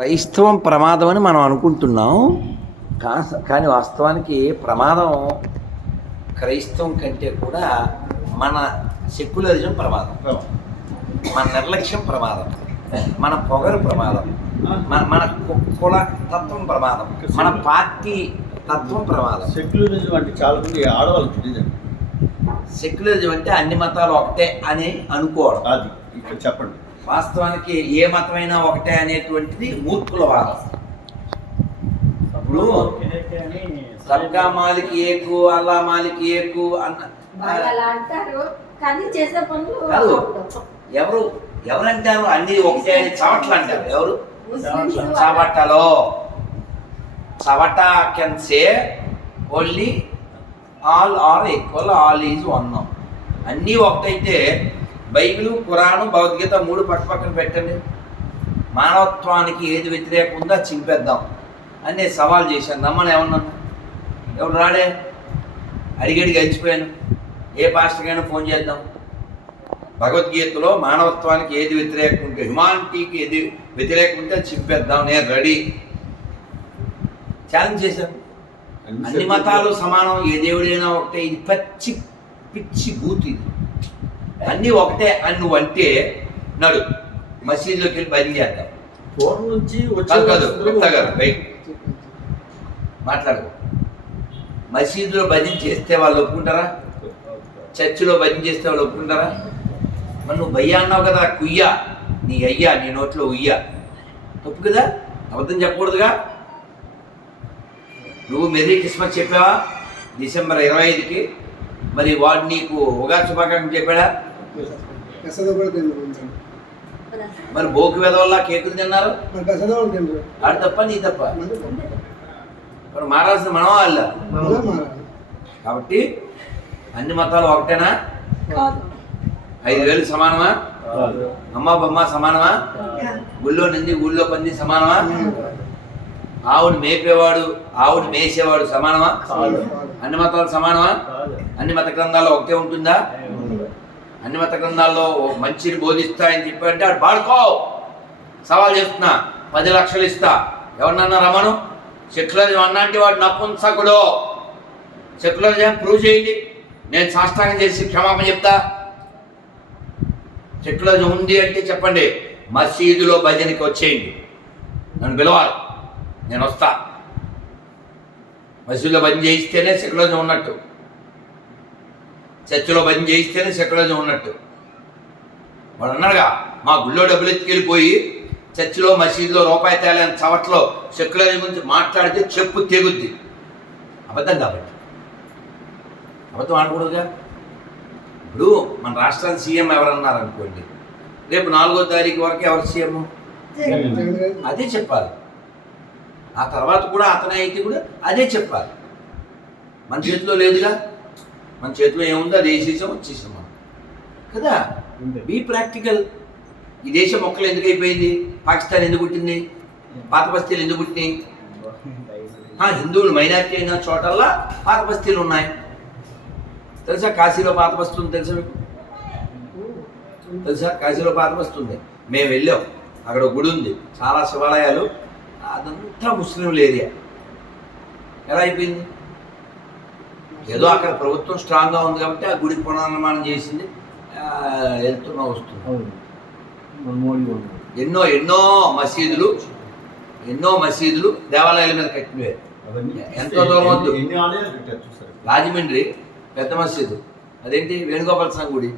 క్రైస్తవం ప్రమాదం అని మనం అనుకుంటున్నాం. కా- కానీ వాస్తవానికి ప్రమాదం క్రైస్తవం కంటే కూడా మన సెక్యులరిజం ప్రమాదం. మన నిర్లక్ష్యం ప్రమాదం. మన పొగరు ప్రమాదం. మన మన కుల తత్వం ప్రమాదం. మన పార్టీ తత్వం ప్రమాదం. సెక్యులరిజం అంటే చాలా మంది ఆడవాళ్ళు తెలియదండి సెక్యులరిజం అంటే అన్ని మతాలు ఒకటే అని అనుకోవడం. అది ఇక్కడ చెప్పండి. వాస్తవానికి ఏ మతమైనా ఒకటే అనేటువంటిది మూర్ఖుల వాదం. ఇప్పుడు సబ్కా మాలిక్ ఏకు అల్లా మాలిక్ ఏకు అన్న అంటారు కాదు. ఎవరు ఎవరంటారు? అన్ని ఒకటే అని చవట్లు అంటారు ఎవరు? చవటలో. చవట can say only all are equal all is one. అన్నీ ఒకటైతే బైబిల్ ఖురాను భగవద్గీత మూడు పక్క పక్కన పెట్టండి. మానవత్వానికి ఏది వ్యతిరేకం ఉందో చింపేద్దాం అని నేను సవాల్ చేశాను. నమ్మని ఏమన్నాను ఎవడు రాడే అడిగడి గడిచిపోయాను ఏ పాస్టర్కైనా ఫోన్ చేద్దాం. భగవద్గీతలో మానవత్వానికి ఏది వ్యతిరేకం ఉంటే హ్యుమానిటీకి ఏది వ్యతిరేకం ఉంటే చింపేద్దాం. నేను రెడీ. ఛాలెంజ్ చేశాను. అన్ని మతాలు సమానం. ఏ దేవుడైనా ఒకటే. ఇది పచ్చి పిచ్చి బూత్ ఇది. అన్నీ ఒకటే అని నువ్వు అంటే నడు మసీదులోకి వెళ్ళి బయలు చేద్దాం. పూర్వం నుంచి కాదు కాదు మాట్లాడు మసీదులో భజన చేస్తే వాళ్ళు ఒప్పుకుంటారా? చర్చిలో భజన చేస్తే వాళ్ళు ఒప్పుకుంటారా? మరి నువ్వు భయ్యా అన్నావు కదా కుయ్యా. నీ అయ్యా నీ నోట్లో ఉయ్యా. తప్పు కదా? అబద్ధం చెప్పకూడదుగా? నువ్వు మెరీ క్రిస్మస్ చెప్పావా? డిసెంబర్ ఇరవై ఐదుకి. మరి వాడు నీకు ఉగాది శుభాకాంక్షలు చెప్పాడా? పెసద కూడా తినరు. మరి బోకు వెదవల్ల కేకులు తిన్నారు? మరి పెసద కూడా తినరు. ఆడు తప్ప నీ తప్ప? మరి మరి మారాల్సిన మనం వాళ్ళ? కాబట్టి అన్ని మతాలు ఒకటేనా. ఐదు వేలు సమానమా? అమ్మ బొమ్మ సమానమా? గుళ్ళో నింది ఊళ్ళో పంది సమానమా? ఆవుడు మేపేవాడు ఆవుడు మేసేవాడు సమానమా. అన్ని మతాలు సమానమా? అన్ని మత గ్రంథాల్లో ఒకటే ఉంటుందా? అన్ని మత గ్రంథాల్లో ఓ మంచిని బోధిస్తాయని చెప్పంటే అంటే పాడుకో సవాల్ చేస్తున్నా పది లక్షలు ఇస్తా. ఎవరినన్నా రమను సెక్యులరిజం అన్నాంటి వాడు నపుంసకుడు. సెక్యులరిజం ప్రూవ్ చేయండి. నేను సాష్టాంగం చేసి క్షమాపణ చెప్తా. సెక్యులరిజం ఉంది అంటే చెప్పండి మసీదులో భజనకి వచ్చేయండి. నన్ను పిలవాలి. నేను వస్తా. మసీదులో భజన చేయిస్తేనే సెక్యులరిజం ఉన్నట్టు. చర్చిలో భజన చేయిస్తేనే సెక్యులరిజం ఉన్నట్టు. వాడు అన్నాడుగా మా గుళ్ళో డబ్బులు ఎత్తుకెళ్ళిపోయి చర్చిలో మసీదులో రూపాయి తేలని చవట్లో సెక్యులరిజం గురించి మాట్లాడితే చెప్పు తెగుద్ది. అబద్ధం కాబట్టి. అబద్ధం ఆడకూడదుగా? ఇప్పుడు మన రాష్ట్రానికి సీఎం ఎవరన్నారు అనుకోండి రేపు నాలుగో తారీఖు వరకు ఎవరు సీఎం? అదే చెప్పాలి. ఆ తర్వాత కూడా అతనే అయితే కూడా అదే చెప్పాలి. మన చేతిలో లేదుగా? మన చేతిలో ఏముందో అది వేసేసాం వచ్చేసాం మనం. కదా? బీ ప్రాక్టికల్ ఈ దేశం మొక్కలు ఎందుకు అయిపోయింది? పాకిస్తాన్ ఎందుకు పుట్టింది? పాత బస్తీలు ఎందుకు పుట్టినాయి? హిందువులు మైనారిటీ అయిన చోటల్లా పాత బస్తీలు ఉన్నాయి. తెలుసా కాశీలో పాత బస్తీ ఉంది తెలుసా మీకు? తెలుసా కాశీలో పాత బస్తీ ఉంది? మేము వెళ్ళాం. అక్కడ గుడి ఉంది. చాలా శివాలయాలు. అదంతా ముస్లింల ఏరియా. ఎలా అయిపోయింది? ఏదో అక్కడ ప్రభుత్వం స్ట్రాంగ్గా ఉంది కాబట్టి ఆ గుడి పునర్నిర్మాణం చేసింది. వెళ్తున్నా వస్తున్నా ఎన్నో ఎన్నో మసీదులు ఎన్నో మసీదులు దేవాలయాల మీద కట్టినవే. ఎంతో దూరం వద్దు. రాజమండ్రి పెద్ద మసీదు. అదేంటి? వేణుగోపాల స్వామి గుడి.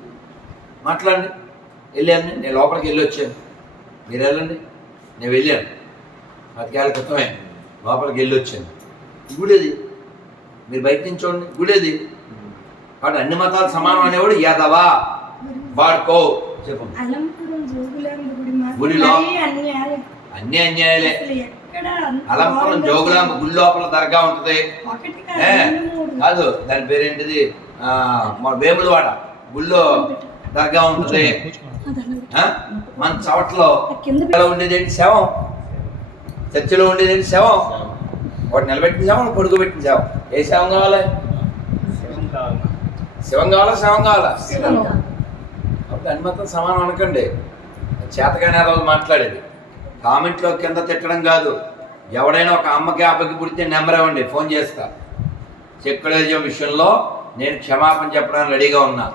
మాట్లాడండి. వెళ్ళాను. నేను లోపలికి వెళ్ళి వచ్చాను. మీరు వెళ్ళండి. నేను వెళ్ళాను. పతికేళ్ళ క్రితమే. లోపలికి వెళ్ళి వచ్చాను. గుడి అది మీరు బయట నుంచి చూడండి గుడి అది కాబట్టి అన్ని మతాలు సమానం అనేవాడు యాదవా? వాడుకో. మాత్రం గుడిలో? అన్ని అన్యాయాలే. అలంపురం జోగులాంబ గుడి లోపల దర్గా ఉంటుంది. కాదు దాని పేరేంటిది? ఆ, మన వేములవాడ గుళ్ళో దర్గా ఉంటుంది? మన చవట్లో కింద ఎలా ఉండేది ఏంటి శవం? చర్చిలో ఉండేది ఏంటి శవం. ఒకటి నిలబెట్టిన శవం పడుకోబెట్టిన శవం ఏ శవం కావాలి శివం కావాలా? శవం కావాలా. కాబట్టి అన్ని మొత్తం సమానం అనకండి. చేతగానే రోజు మాట్లాడేది. కామెంట్లో కింద తిట్టడం కాదు. ఎవడైనా ఒక అమ్మకి అబ్బకి పుడితే నెంబర్ ఇవ్వండి ఫోన్ చేస్తా. సెక్యులరిజం విషయంలో నేను క్షమాపణ చెప్పడానికి రెడీగా ఉన్నా.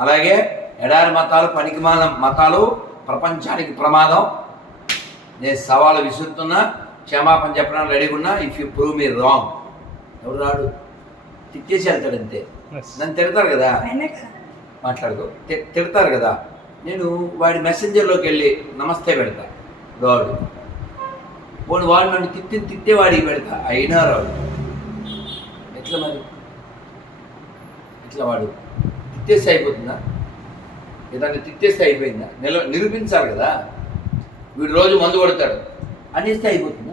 అలాగే ఎడారి మతాలు పనికిమాల మతాలు ప్రపంచానికి ప్రమాదం. నేను సవాలు విసురుతున్నా. క్షమాపణ చెప్పడానికి రెడీగా ఉన్నా if you prove me wrong ఎవడు రాడు? తిట్టేసి వెళ్తాడు అంతే. నన్ను తిడతారు కదా? మాట్లాడుకో. తి- తిడతారు కదా? నేను వాడి మెసెంజర్లోకి వెళ్ళి నమస్తే పెడతా. రాడు. పోనీ వాడు నన్ను తిట్టి తిట్టే వాడికి పెడతా. అయినా రాడు. ఎట్లా మరి? ఎట్లా వాడు? తిట్టేస్తే అయిపోతుందా? ఏదన్నా తిట్టేస్తే అయిపోయిందా? నిల నిరూపించాలి కదా? వీడు రోజు మందు కొడతాడు. అనేస్తే అయిపోతుందా.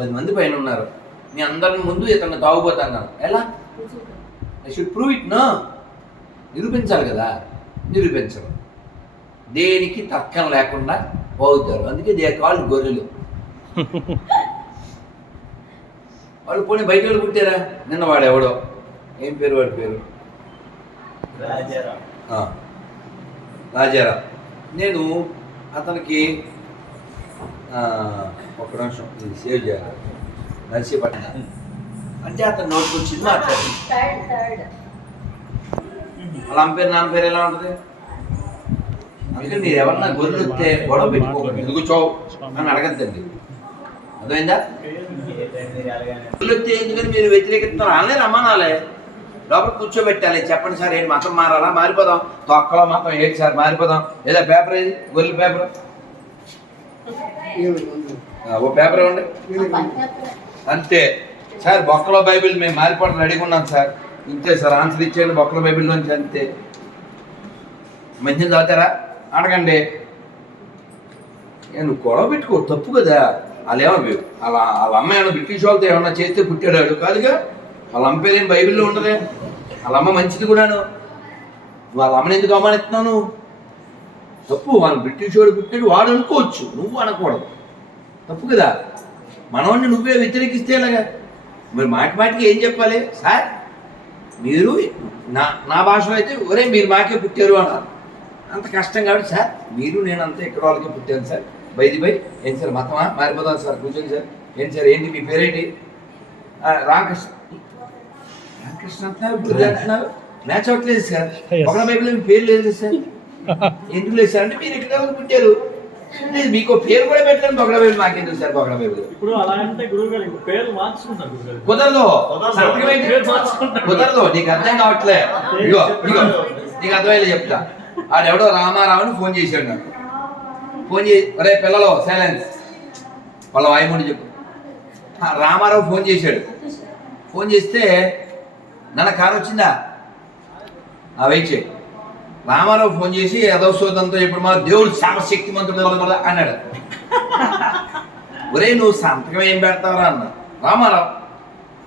పది మంది పైన ఉన్నారు. మీ అందరి ముందు ఇతను తాగుపోతాను ఎలా? I should prove it no నిరూపించాలి కదా? నిరూపించరు. దేనికి తర్కం లేకుండా పోతారు. అందుకే దే కాల్ గొర్రెలు. వాళ్ళు పోనీ బయట వాళ్ళు పుట్టారా? నిన్న వాడు ఎవడో? ఏం పేరు వాడి పేరు? ఆ, రాజారా. నేను అతనికి ఆ, ఒక్క నిమిషం ఇది సేవ్ చేయాలి. నర్సీపట్నం అంటే అతను నోటికి వచ్చింది మాట్లాడి థర్డ్ థర్డ్ వాళ్ళ అమ్మ పేరు నాన్న పేరు ఎలా ఉంటుంది? అందుకని మీరు ఎవరన్నా గొర్రెలు వస్తే గొడవ పెట్టుకోకండి. ఎందుకు చో అని అడగద్దండి. అర్థమైందా? గొర్రెలు వస్తే ఎందుకని మీరు వ్యతిరేకిస్తున్నారు? వాళ్ళే రమ్మనాలే. లోపల కూర్చోబెట్టాలి. చెప్పండి సార్ ఏంటి మతం మారాలా? మారిపోదాం. తొక్కలో మతం ఏంటి సార్? మారిపోదాం. ఏదో పేపర్ ఏది? గొర్రెల పేపర్? ఓ పేపర్ ఇవ్వండి. అంతే. సార్ బొక్కలో బైబిల్ మేము మారిపోవడం రెడీగా ఉన్నాం సార్. ఇంతే సార్ ఆన్సర్ ఇచ్చేయండి బొక్కల బైబిల్ నుంచి అంతే. మంచిది చదువుతారా అడగండి. నేను గొడవ పెట్టుకో తప్పు కదా. వాళ్ళు ఏమో అలా వాళ్ళ అమ్మ ఏమన్నా బ్రిటిష్ వాళ్ళతో ఏమన్నా చేస్తే పుట్టాడు కాదుగా? వాళ్ళ అమ్మ పేరేం బైబిల్లో ఉండదే? వాళ్ళ అమ్మ మంచిది కూడాను. వాళ్ళ అమ్మని ఎందుకు అవమానిస్తున్నావు తప్పు వాళ్ళు బ్రిటిష్ వాడు పుట్టాడు వాడు అనుకోవచ్చు. నువ్వు అనకూడదు. తప్పు కదా? మనవాడిని నువ్వే వ్యతిరేకిస్తే ఎలాగా? మరి మాటి మాటికి ఏం చెప్పాలి? సార్ మీరు నా నా భాషలో అయితే ఒరే మీరు మాకే పుట్టారు అన్నారు. అంత కష్టం కాబట్టి సార్ మీరు నేను అంతా ఇక్కడ వాళ్ళకే పుట్టాను సార్. బైది బై ఏంటి సార్ మతమా? మారిపోతాం సార్ కూర్చోండి సార్. ఏంటి సార్ ఏంటి మీ పేరేంటి? రామకృష్ణ. రామకృష్ణ అంటున్నారు గురు అంటున్నారు. మ్యాచ్ అవ్వట్లేదు సార్. ఒక బైబిల్ మీ పేరు లేదు సార్. ఎందుకు లేదు సార్? అంటే మీరు ఇక్కడ పుట్టారు? మీకు పేరు కూడా పెట్టలేదు బొగడ బైబిల్ మాకెందుకు సార్ బొగడ బైబిల్ ఇప్పుడు అలా అంటే గురువు గారు పేర్లు మార్చుకుంటారు కుదరదు కుదరదు. పేరు నీకు అర్థం కావట్లే. ఇగో ఇగో నీకు అర్థమయ్యే చెప్తా. ఆడెవడో రామారావుని ఫోన్ చేశాడు నాకు. ఫోన్ చేసి ఒరే పిల్లలు సైలెన్స్. వాళ్ళ వాయుమూడి చెప్పు. ఆ, రామారావు ఫోన్ చేశాడు. ఫోన్ చేస్తే నన్న కారు వచ్చిందా ఆ వెయిట్ చేయి. రామారావు ఫోన్ చేసి యదవసోదంతో ఇప్పుడు మన దేవుడు శాపశక్తిమంతుడు అన్నాడు. ఒరే నువ్వు సంతకం ఏం పెడతావురా అన్న. రామారావు.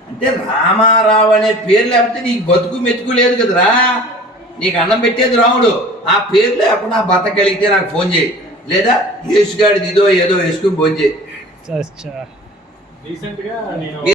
అంటే రామారావు అనే పేరు లేకపోతే నీకు బతుకు మెతుకు లేదు కదరా. నీకు అన్నం పెట్టేది రాముడు. ఆ పేరు లేకుండా బతకగలిగితే నాకు ఫోన్ చేయి. లేదా యేసుగాడిది ఇదో ఏదో వేసుకుని ఫోన్ చేయి. రీసెంట్గా నేను